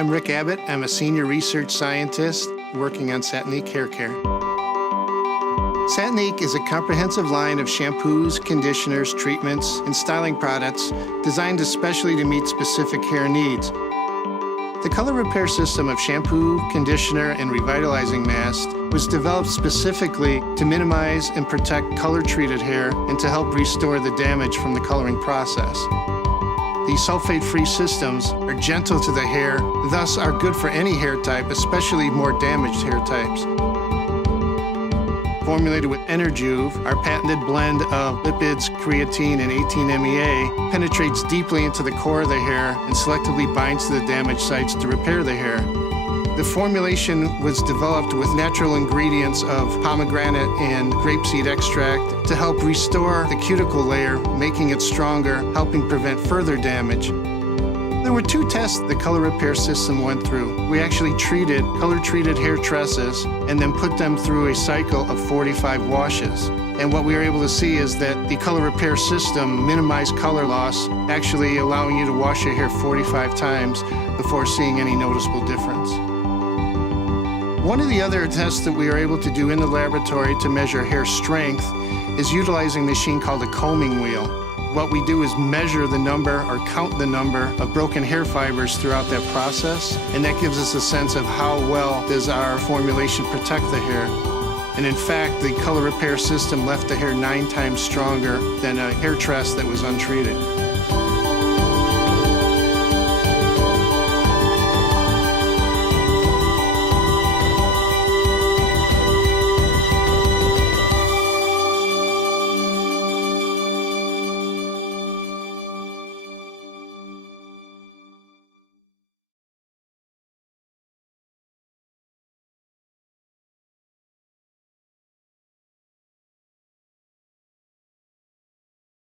I'm Rick Abbott. I'm a senior research scientist working on Satinique Hair Care. Satinique is a comprehensive line of shampoos, conditioners, treatments, and styling products designed especially to meet specific hair needs. The color repair system of shampoo, conditioner, and revitalizing mask was developed specifically to minimize and protect color-treated hair and to help restore the damage from the coloring process. These sulfate-free systems are gentle to the hair, thus are good for any hair type, especially more damaged hair types. Formulated with ENERJUVE, our patented blend of lipids, creatine, and 18-MEA penetrates deeply into the core of the hair and selectively binds to the damaged sites to repair the hair. The formulation was developed with natural ingredients of pomegranate and grape seed extract to help restore the cuticle layer, making it stronger, helping prevent further damage. There were 2 tests the color repair system went through. We actually treated color-treated hair tresses and then put them through a cycle of 45 washes. And what we were able to see is that the color repair system minimized color loss, actually allowing you to wash your hair 45 times before seeing any noticeable difference. One of the other tests that we are able to do in the laboratory to measure hair strength is utilizing a machine called a combing wheel. What we do is measure the number or count the number of broken hair fibers throughout that process, and that gives us a sense of how well does our formulation protect the hair. And in fact, the color repair system left the hair 9 times stronger than a hair tress that was untreated.